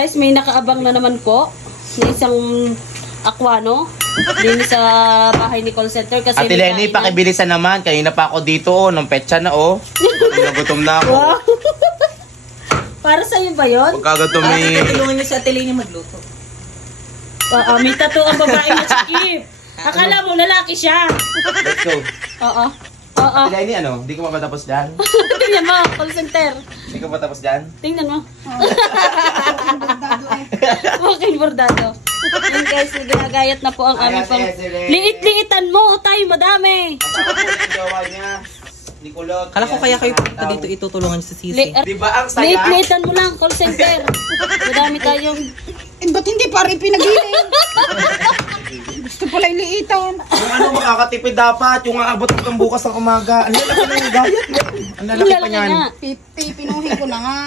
Guys, may nakaabang na naman po na isang aquano din sa bahay ni call center kasi Ate Lenny, pakibilisan naman. Kanina pa ako dito, nung petsa na, Nagutom na ako. Wow. Para sa'yo ba yun? Pagkagatom eh. Tulungan niyo si Ate Lenny magluto. May tattoo ang babae na sikip. Akala mo lalaki siya. Let's go. Oo. Ate Lenny, ano? Hindi ko mapatapos dyan? Tingnan mo, call center. Hindi ko matapos dyan? Tingnan mo. Okay, bordado. Yan guys, ginagayat na po ang aming pang... Liit-liitan mo, tayo madami. Ang gawa niya. Nicolot. Kala ko kaya kayo punta dito itutulungan si Sisi. Di ba ang saya? Liit-liitan mo lang, call center. Madami tayong... Ba't hindi pare pinagiling? Gusto pala iliitan. Yung ano makakatipid dapat, yung aabot ng bukas ng umaga. Ang lalaki na yung gayat mo. Ang lalaki pa niyan. 50, pinuhin ko na nga.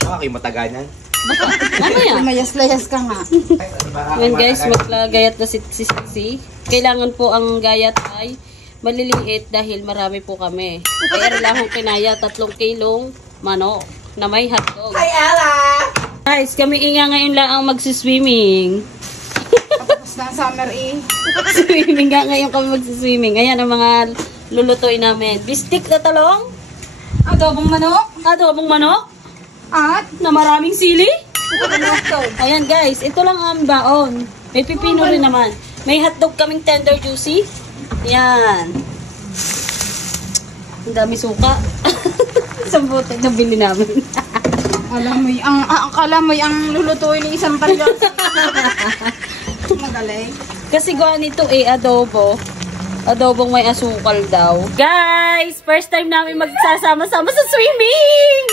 Baka kayo mataganyan. Mamaya. Mayas-layas ka nga. Yan guys, maglagayat na si Sisi. Kailangan po ang gayat ay maliliit dahil marami po kami. Kaya lang akong kinaya 3 kilong manok na may hotdog. Hi, Ella! Guys, kami inga ngayon lang ang magsiswimming. Tapos na summer eh. Swimming nga ngayon kami magsiswimming. Ayan ang mga lulutuin namin. Bistik na talong. Adobong manok. Adobong manok. At Na maraming sili. Ayan guys, ito lang ang baon. May pipino rin naman. May hotdog kaming tender juicy. Ayan. Ang dami suka. Isang bote na bili namin. alam mo ang lulutuin ng isang palya. Magaling. Kasi gawa nito adobo. Adobong may asukal daw. Guys, first time namin magsasama-sama sa swimming!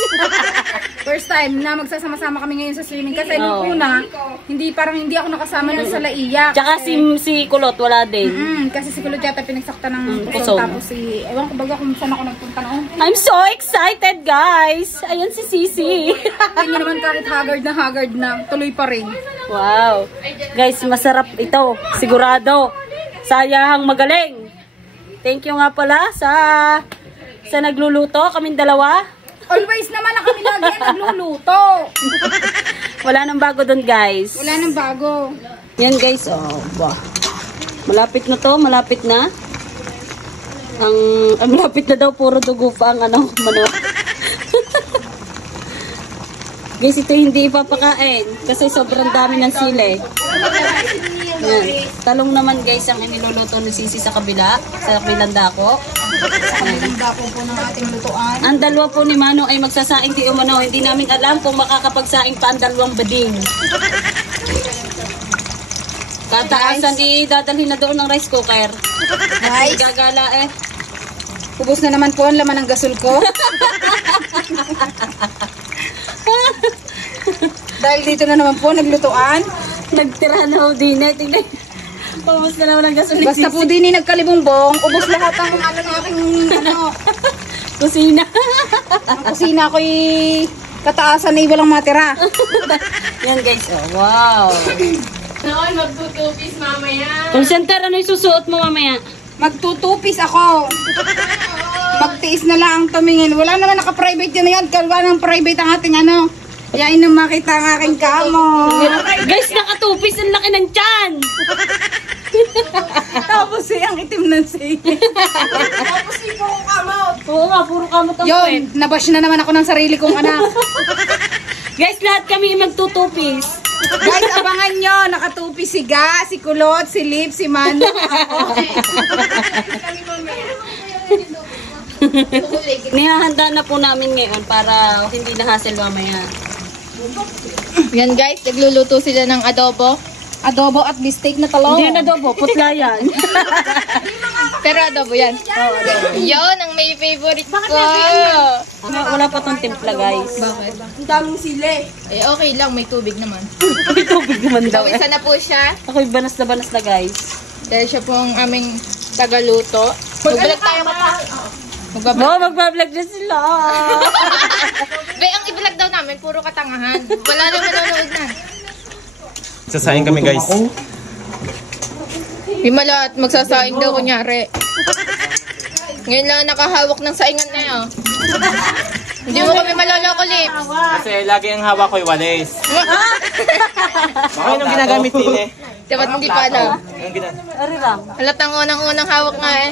First time na magsasama-sama kami ngayon sa swimming kasi nung una, hindi ako nakasama dun sa laiya. Tsaka si Kulot, wala din. Kasi si Kulot yata pinagsakta ng Kusog. tapos ewan ko baga kung saan ako nagpunta noon. I'm so excited, guys! Ayan si Sisi. Hindi naman kahit haggard na, tuloy pa rin. Wow. Guys, masarap ito. Sigurado. Sayahang magaling. Thank you nga pala sa nagluluto, kaming dalawa. Always naman na kami lagi nagluluto. Wala nang bago doon, guys. Wala nang bago. Yan, guys. Oh, bah. Malapit na to, malapit na. Ang malapit na daw, puro dugo pa ang manok. Guys, ito hindi ipapakain kasi sobrang dami ng sili. Yan. Talong naman guys ang iniluluto ni Sisi sa kabilang dako. Ang dako po ng ating lutuan. Ang dalawa po ni Mano ay magsasaing di umano. Hindi namin alam kung makakapagsaing pa ang dalawang bading. Kataasan dadalhin na doon ng rice cooker. Guys, Gagala eh. ubos na naman po ang laman ng gasol ko. Dahil dito na naman po naglutuan. Nagtira na ho din eh. Tingnan. Ubus na naman ang gasolina. Basta po din nagkalibumbong, ubos lahat ang ng aking Kusina. ang kusina ko'y kataasan na walang matira. Yan guys. Oh, wow. Noon, magtutupis mamaya. Call center, ano yung susuot mo mamaya? Magtutupis ako. Magtiis na lang ang tumingin. Wala naman naka-private yun na yan. Kalwa ng private ang ating Yain na makita ang aking kamo. Guys, nakatupis. Ang laki ng tiyan. Tapos ang itim ng sili. Tapos puro kamot. Oo nga, puro kamot ang puwet. Yun, nabash na naman ako ng sarili kong anak. Guys, lahat kami magtutupis. Guys, abangan nyo. Nakatupis si Ga, si Kulot, si Lip, si Mano. Nihahanda na po namin ngayon para hindi na hassle mamaya. Yan guys, nagluluto sila ng adobo. Adobo at bistek na talong. Hindi na adobo, putla yan. Pero adobo yan. Yun, ang may favorite ko. Wala pa tong timpla, guys. Bakit? Ang daming sili. Eh, okay lang, may tubig naman. May tubig naman daw. Pawisa na po siya. Ako'y banas na, guys. Dahil siya po ang aming tagaluto. Magbalag tayo mata. Magbablog na sila. Be, ang i-vlog daw namin, puro katangahan. Wala naman nanonood na. Sasayin kami guys. Himala at magsasaing daw kunyari. Ngayon lang nakahawak ng saingan na yun. Hindi mo kami maloloko, Lips. Kasi lagi ang hawak ko'y walis. Ano yung ginagamit din eh? Dapat hindi pa alam. Anong ginagamit? Ari lang. Halatang unang-unang hawak nga eh.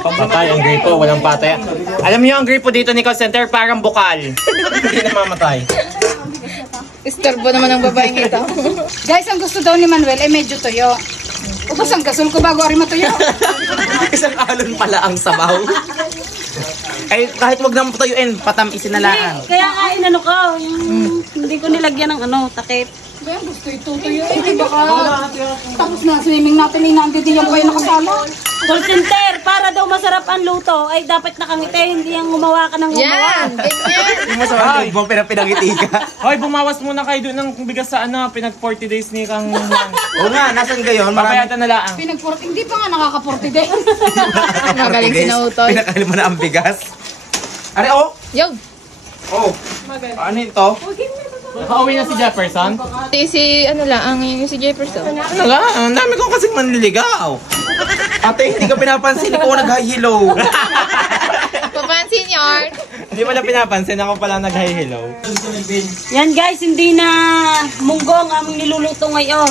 Patay ang gripo, walang patay. Alam niyo ang gripo dito ni call center parang bukal. Hindi namamatay. Istorbo naman ang babaeng ito. Guys, ang gusto daw ni Manuel ay medyo tuyo. Ubus ang gasol ko bago ari matuyo. Isang alon pala ang sabaw. Ay, kahit wag naman patayuin, patamisin na lang. Kaya nga inano ko, yung hindi ko nilagyan ng takip. Ba, gusto ito tuyo. Eh, baka tapos na swimming natin ay nandidiyan pa yung nakasala. Call center, para daw masarap ang luto, ay dapat nakangiti, hindi yung gumawa ka ng gumawa. Yan, ganyan. Yung masama mo, pinangiti ka. Hoy, bumawas muna kayo doon ng bigas sa pinag 40 days ni Kang Juan. Oo nga, nasan kayo? Papayatan na lang. Hindi pa nga nakaka-40 day. Magaling sinautoy. Pinakalim mo na ang bigas. Are, oh! Yo! Oh! Ano ito? Nakauwi na si Jefferson? Si ano lang, si Jefferson. Ano nga? Ang dami ko kasing manliligaw. Ate, hindi ka pinapansin. Ikaw nag-high hello. Papansin yarn. Hindi pala pinapansin. Ako pala nag-high hello. Yan guys, hindi na munggo ang aming niluluto ngayon.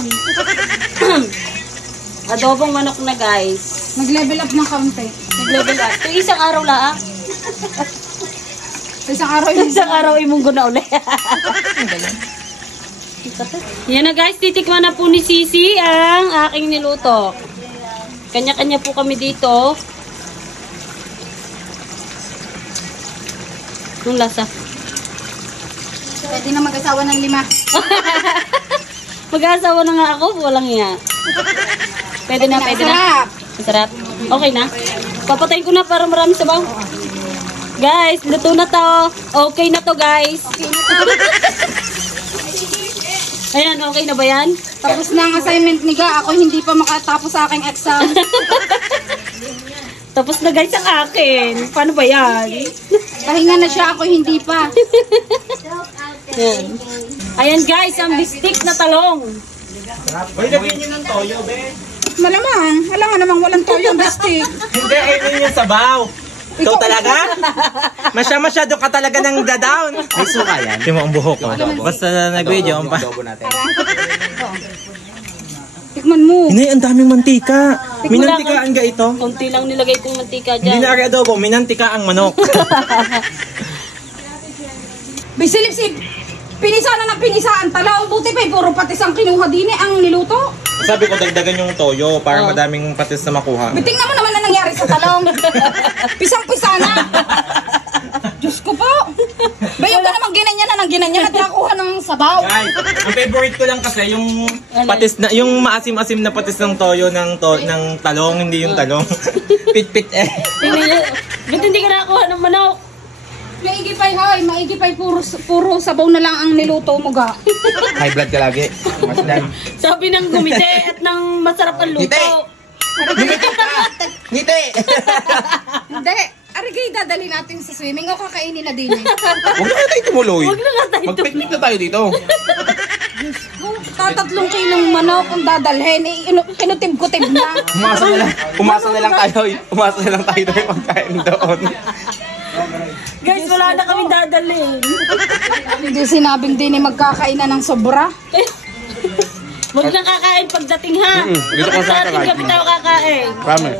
Adobong manok na guys. Nag-level up ng kaunti. Nag-level up. Ito isang araw lang. Isang araw yung Isang araw ay munggo na uli. Yan na guys, titikman na po ni Sisi ang aking niluto. Kanya-kanya po kami dito. Yung lasa. pwede na mag-asawa ng 5. Mag-aasawa na nga ako, walang iya. Pwede na, pwede na. Sarap. Masarap. Okay na. Papatayin ko na para marami sabaw. Guys, luto na to. Okay na to guys. Ayan, okay na ba yan? Tapos na ang assignment ni Ga. Ako hindi pa makatapos sa aking exam. Tapos na guys ang akin. Paano ba yan? Pahinga na siya. Ako hindi pa. Ayan. Ayan guys, ang bistik na talong. Hoy, lagyan nyo ng toyo, be. Malamang. Wala nga namang walang toyo ang bistik. Hindi, ayun yung sabaw. Ikaw talaga? Masyado ka talaga ng dadown. May suka yan. Hindi mo ang buhok ko. Basta nag-video. Tikman mo. Hinay, ang daming mantika. Minantikaan ka ito? Konti lang nilagay kong mantika Hindi dyan. na adobo, minantika ang manok. Bisilip-sip. Pinisa na ng pinisaan. Talong buti pa. Puro patis ang kinuha din ang niluto. Sabi ko, dagdagan yung toyo para madaming patis na makuha. Tingnan mo naman na nangyari sa talong. Pisang-pisa na. Diyos ko po. Bayo ka naman ginanyan na ng ginanyan at nakuha ng sabaw. Guys, ang favorite ko lang kasi yung patis na, yung maasim-asim na patis ng toyo ng talong, hindi yung talong. Pit-pit eh. Tingnan niyo. Ba't hindi ka nakakuha ng manok? Maigipay hoy, maigipay puro sabaw na lang ang niluto mo ga. High blood ka lagi. Sabi ng gumite at ng masarap ang luto. Ngiti! Hindi. Arigay dadali natin sa swimming o kakainin na din. Huwag na tayo tumuloy. Huwag na nga tayo Mag-picnic na tayo dito. Tatatlong kilong manok kung dadalhin, kinutib-kutib na. Umasa na lang tayo. Umasa na lang tayo doon pagkain doon. Guys, wala na kami dadalhin. Hindi sinabing din magkakainan ng sobra. Huwag na kakain pagdating ha. Dito ko sa Sa ating gabi tayo kakain. Promise.